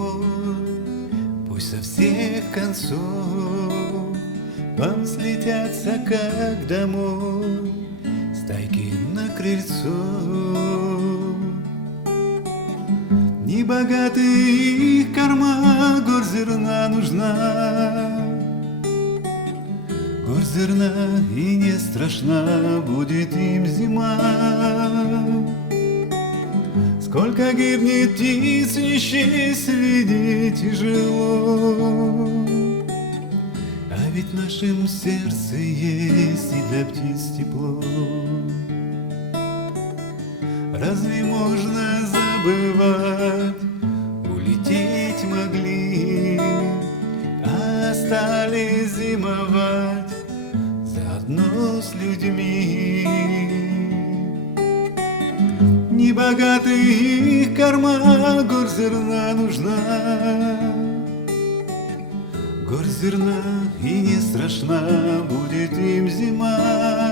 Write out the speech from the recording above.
зимой, пусть со всех концов вам слетятся, как домой, стайки на крыльцо. Небогатый их корма, горсть зерна нужна, горсть зерна, и не страшна будет им зима. Сколько гибнет птиц, не счесть, видеть тяжело. А ведь в нашем сердце есть и для птиц тепло. Разве можно забывать? Улететь могли, а остались зимовать заодно с людьми. Небогатый их корма, горсть зерна нужна, горсть зерна, и не страшна будет им зима.